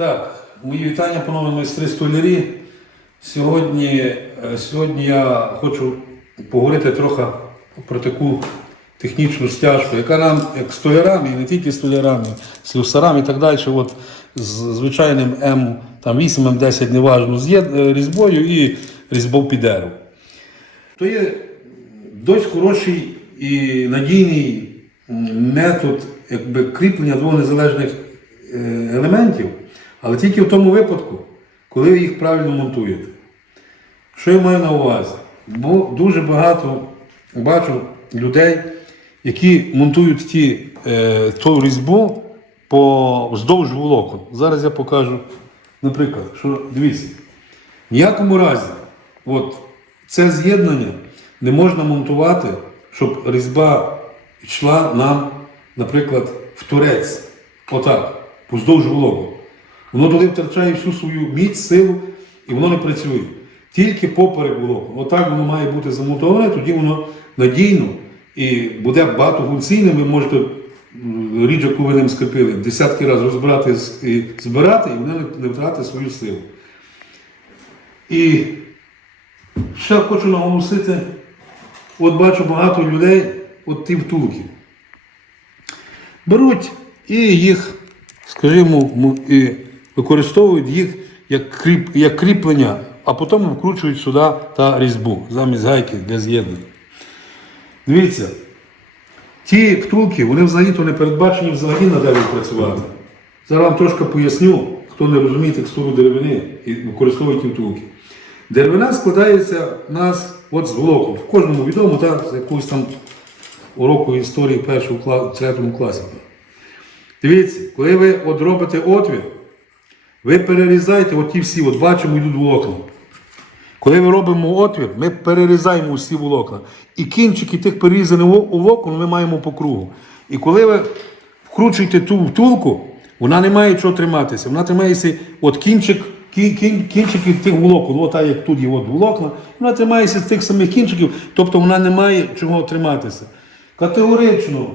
Так, мої вітання, панове майстри столярі. Сьогодні, е, сьогодні я хочу поговорити трохи про таку технічну стяжку, яка нам, як столярам, і не тільки столярам, слюсарам і так далі, от, з звичайним М8, М10, неважно, з е, різьбою і різьбою під дерево. То є досить хороший і надійний метод якби, кріплення двох незалежних е, елементів, але тільки в тому випадку, коли ви їх правильно монтуєте. Що я маю на увазі? Бо дуже багато бачу людей, які монтують ті, е, ту різьбу по вздовж волокон. Зараз я покажу, наприклад, що дивіться, в ніякому разі, от це з'єднання не можна монтувати, щоб різьба йшла нам, наприклад, в турець. Отак, поздовж волокон. Воно туди втрачає всю свою міць, силу, і воно не працює. Тільки поперек волокон. Отак воно має бути замонтоване, тоді воно надійно і буде багатофункційним. Ви можете річ, яку ви ним скріпили, десятки разів розбирати і збирати, і воно не втратить свою силу. І ще хочу наголосити, от бачу багато людей, от ті втулки. Беруть і їх, скажімо, і використовують їх як, кріп, як кріплення, а потім вкручують сюди та різьбу замість гайки для з'єднання. Дивіться, ті втулки, вони взагалі-то не передбачені взагалі на дереві працювати. Зараз вам трошки поясню, хто не розуміє текстуру деревини і використовує ті втулки. Деревина складається у нас от з волокон. В кожному відомо, так, з якогось там уроку історії першого класу, третьому класі. Дивіться, коли ви от робите отвір, ви перерізаєте оті всі, от бачимо, йдуть волокна. Коли ми робимо отвір, ми перерізаємо усі волокна. І кінчики тих перерізаних во- волокон ми маємо по кругу. І коли ви вкручуєте ту втулку, вона не має чого триматися. Вона тримається от кінчик, кін, кін, кінчики тих волокон, так як тут є от волокна, вона тримається з тих самих кінчиків, тобто вона не має чого триматися. Категорично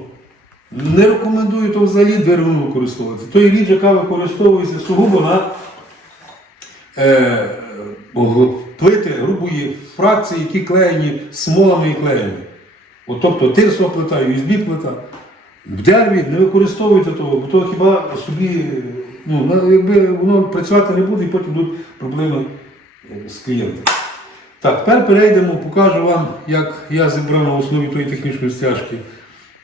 не рекомендую то взагалі деревину використовувати. Той річ, яка використовується сугубо на е, плити грубої фракції, які клеєні смолами і клеями. От, тобто тирсова плита, USB плита. В дереві не використовуйте того, бо то хіба собі, ну, якби воно працювати не буде і потім будуть проблеми з клієнтом. Так, тепер перейдемо, покажу вам, як я зібрав на основі тої технічної стяжки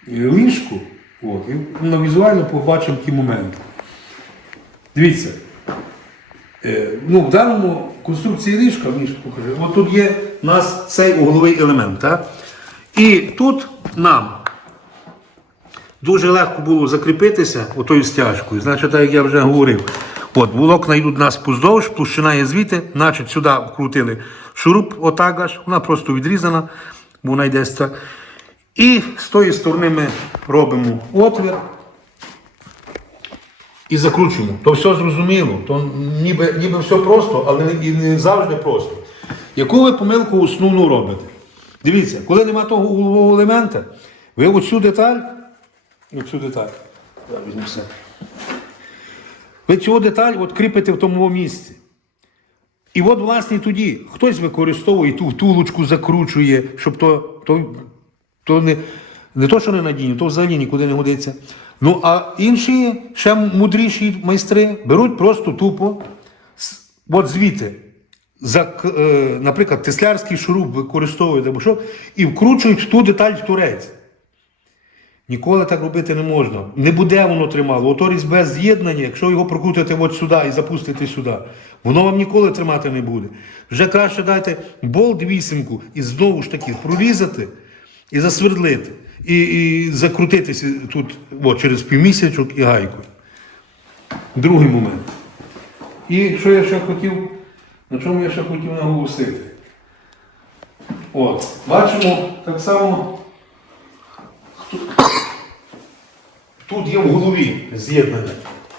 е, ліжку. От, і ну, візуально побачимо ті моменти. Дивіться, Е, ну, в даному конструкції ліжка, мені покажи, от тут є у нас цей угловий елемент. Так? І тут нам дуже легко було закріпитися отою стяжкою. Значить, так як я вже говорив, от, волокна йдуть нас поздовж, площина є звідти, значить сюди вкрутили шуруп, отак аж, вона просто відрізана, бо вона йде з так. І з тої сторони ми робимо отвір і закручуємо. То все зрозуміло, то ніби, ніби все просто, але і не завжди просто. Яку ви помилку основну робите? Дивіться, коли нема того углового елемента, ви оцю деталь, оцю деталь, я візьму все. ви цю деталь от кріпите в тому місці. І от, власне, тоді хтось використовує ту втулочку, закручує, щоб то, то, то не, не то, що не надійно, то взагалі нікуди не годиться. Ну, а інші, ще мудріші майстри, беруть просто тупо, от звідти, за, е, наприклад, теслярський шуруп використовують або що, і вкручують ту деталь в турець. Ніколи так робити не можна. Не буде воно тримало. Ото різьбе з'єднання, якщо його прокрутите от сюди і запустите сюди, воно вам ніколи тримати не буде. Вже краще дайте болт вісімку і знову ж таки прорізати і засвердлити. І, і закрутитися тут от, через півмісячок і гайкою. Другий момент. І що я ще хотів, на чому я ще хотів наголосити? От, бачимо так само. Тут є в голові з'єднання.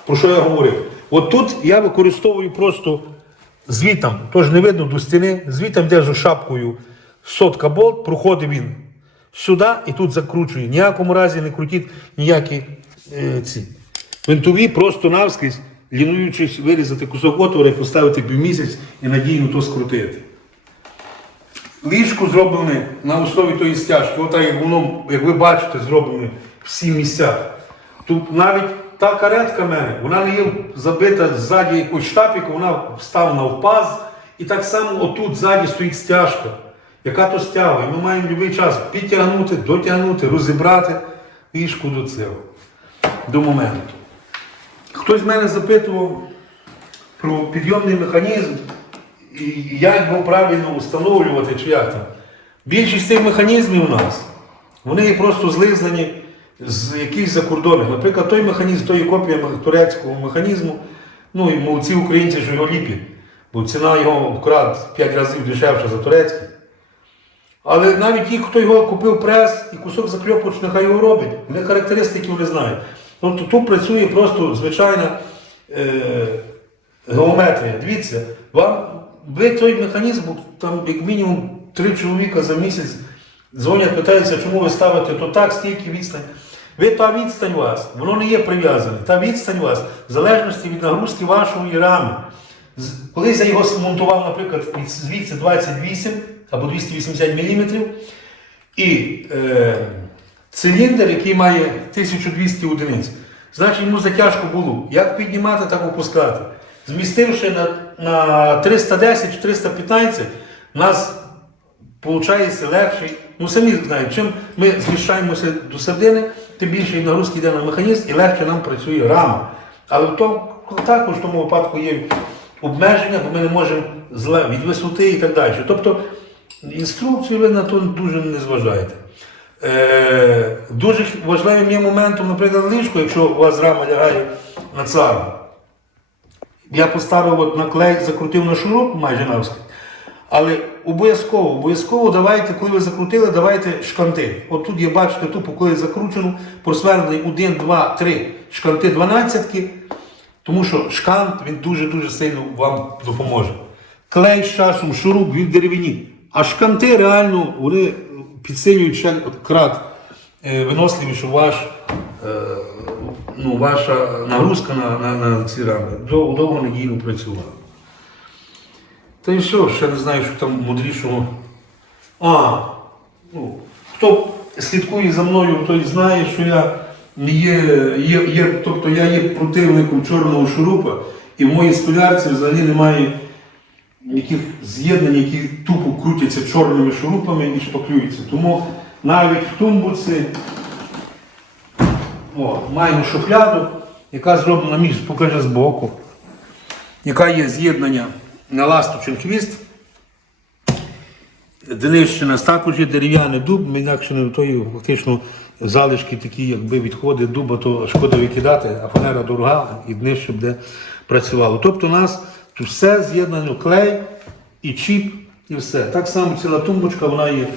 Про що я говорив? От тут я використовую просто звітом, тож не видно до стіни, звітом держу шапкою сотка болт, проходить він сюди і тут закручую. Ніякому разі не крутіть ніякі е, ці. Винтові просто навскрізь лінуючись вирізати кусок отвора і поставити півмісяць і надійно то скрутити. Ліжко зроблене на основі тої стяжки, отак як воно, як ви бачите, зроблене всі місця. Тут навіть та каретка в мене, вона не є забита ззаді якоюсь штапіком, вона вставлена в паз. І так само отут ззаді стоїть стяжка, яка то стягує. Ми маємо будь-який час підтягнути, дотягнути, розібрати ліжку до цього, до моменту. Хтось мене запитував про підйомний механізм, і як його правильно встановлювати, чи як там. Більшість цих механізмів у нас, вони просто злизані з якихось закордонних. Наприклад, той механізм, той є копія турецького механізму, ну і молодці українці, що його ліпять, бо ціна його вкрад 5 разів дешевша за турецький. Але навіть ті, хто його купив прес і кусок закльопоч, нехай його робить. Вони характеристики вони знають. Тобто тут працює просто звичайна е, геометрія. Дивіться, вам ви той механізм, там як мінімум три чоловіка за місяць дзвонять, питаються, чому ви ставите то так, стільки відстань. Ви та відстань вас, воно не є прив'язане. Та відстань вас в залежності від нагрузки вашої рами. Колись я його смонтував, наприклад, звідси 28 або 280 мм. І е, циліндр, який має 1200 одиниць, значить йому затяжко було. Як піднімати, так опускати. Змістивши на, на 310 чи 315, у нас виходить легший. Ну самі знаєте, чим ми зміщаємося до середини, тим більше нагрузки йде на механізм і легше нам працює рама. Але в також в тому випадку є обмеження, бо ми не можемо від висоти і так далі. Тобто інструкцію ви на то дуже не зважаєте. Е, дуже важливим є моментом, наприклад, ліжко, якщо у вас рама лягає на цару. Я поставив от на клей, закрутив на шуруп майже навскільки. Але обов'язково, обов'язково давайте, коли ви закрутили, давайте шканти. От тут є, бачите, тупо, коли закручено, просверлений 1, 2, 3 шканти 12, тому що шкант він дуже-дуже сильно вам допоможе. Клей з часом, шуруп, він деревині. А шканти реально вони підсилюють ще крат е, виносливіше ваш, е, ну, ваша нагрузка на, на, на ці рами. Довго, довго недільно працювала. Та і все, ще не знаю, що там мудрішого. А, ну, хто слідкує за мною, той знає, що я не є, є, є, тобто я є противником чорного шурупа, і в моїй столярці взагалі немає яких з'єднань, які тупо крутяться чорними шурупами і шпаклюються. Тому навіть в тумбуці о, маємо шухляду, яка зроблена між, покаже збоку, яка є з'єднання на ластучин хвіст. Днищина також є дерев'яний дуб, ми інакше не то є фактично залишки такі, якби відходи дуба, то шкода викидати, а фанера дорога і днище буде працювало. Тобто у нас все з'єднано клей і чіп, і все. Так само ціла тумбочка, вона є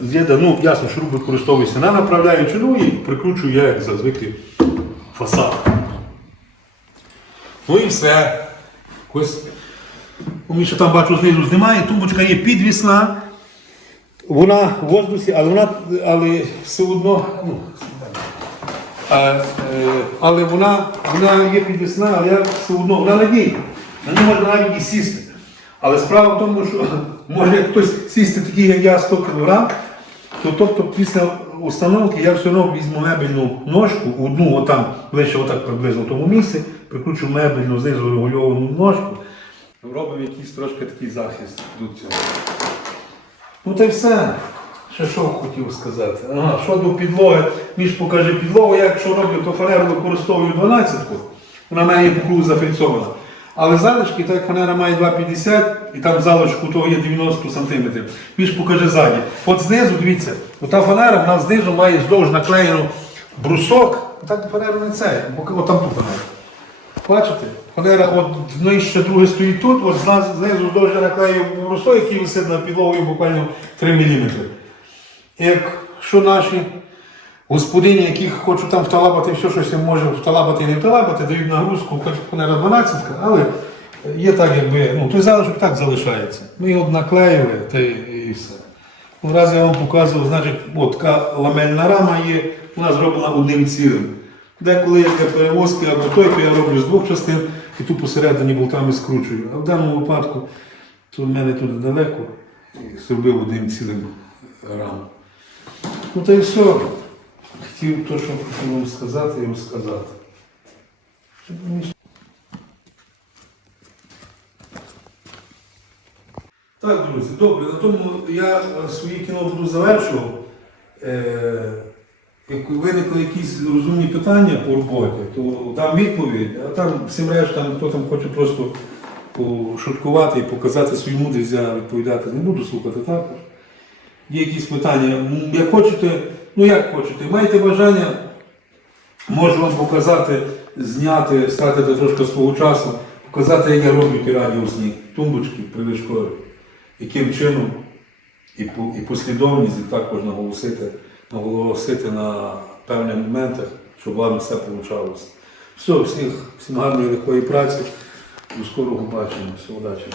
з'єднана, ну ясно, шуруп використовується на направляючу, ну і прикручую я, як зазвикли, фасад. Ну і все. Ось у Міша там бачу знизу знімає, тумбочка є підвісна. Вона в воздусі, але вона але все одно. Ну, а, е, але вона, вона є підвісна, але я все одно вона надійна. На ній можна навіть і сісти. Але справа в тому, що може хтось сісти такий, як я 100 кг, то тобто після установки я все одно візьму мебельну ножку, одну отам, ближче отак приблизно в тому місці, прикручу мебельну знизу регульовану ножку. Робимо якийсь трошки такий захист до цього. Ну та й все. Ще що хотів сказати? Ага, що до підлоги, Між покаже підлогу, я якщо роблю, то фанеру використовую 12-ку, вона має по кругу зафіксована. Але залишки, так як фанера має 2,50 і там залишку того є 90 см. Між покаже ззаді. От знизу, дивіться, ота фанера в нас знизу має здовж наклеєну брусок. Так фанера не це, от там ту фанеру. Бачите? Фанера от нижче друге стоїть тут, от знизу здовж наклею брусок, який висить на підлогою буквально 3 мм. Якщо наші господині, які хочуть там вталабати все, щось їм може вталабати і не вталабати, дають нагрузку, хоч фанера 12, але є так, якби, ну, той залишок так залишається. Ми його наклеїли та і все. Ну, Раз я вам показував, значить, от така ламельна рама є, вона зроблена одним цілим. Деколи є для перевозки або той, то я роблю з двох частин і ту посередині болтами скручую. А в даному випадку то в мене тут далеко зробив одним цілим рамом. Ну та й все. Хотів то, що хотів вам сказати, і мені Так, друзі, добре. На тому я е, своє кіно буду завершував. Е, як виникли якісь розумні питання по роботі, то дам відповідь, а там всім рештам, хто там хоче просто пошуткувати і показати свою мудрість, я відповідати не буду слухати також. Є якісь питання. Як хочете, ну як хочете, маєте бажання, можу вам показати, зняти, стратити трошки свого часу, показати, як я роблю ті радіусні тумбочки прилишкові, яким чином? І, і послідовність, і також наголосити, наголосити на певних моментах, щоб вам все вийшло. Все, всіх, всім гарної легкої праці, до скорого бачення, всього удачі.